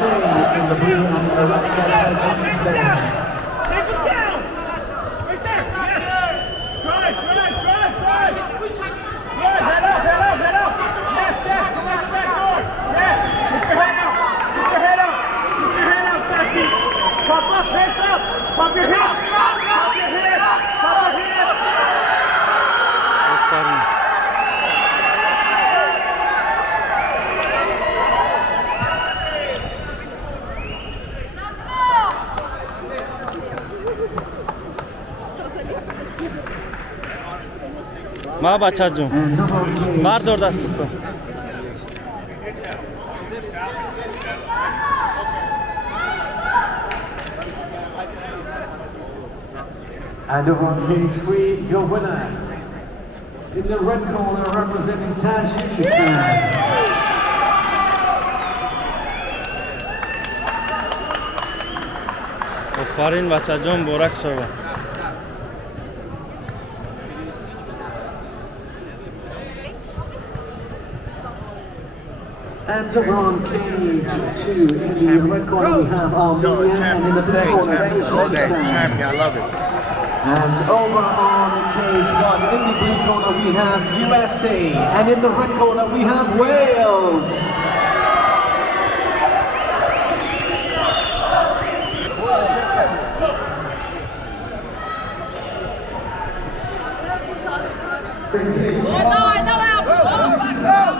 USA in the blue and in the red corner, Tajikistan. Take him down! Right there! Yes! Drive! Head up! Yes! Come out the back door! Yes! Put your head out! Becky! Pop up! Hands up! Pop your head! ما بچه‌جون بردار دستتو. And over on cage 3, your winner, in the red corner representing Tajikistan. آفرین بچه‌جون بورک شو. And over on cage 2, in the red corner we have Mira, and in the blue corner Tajikistan. I love it. And over on cage 1, in the blue corner we have USA, and in the red corner we have Wales.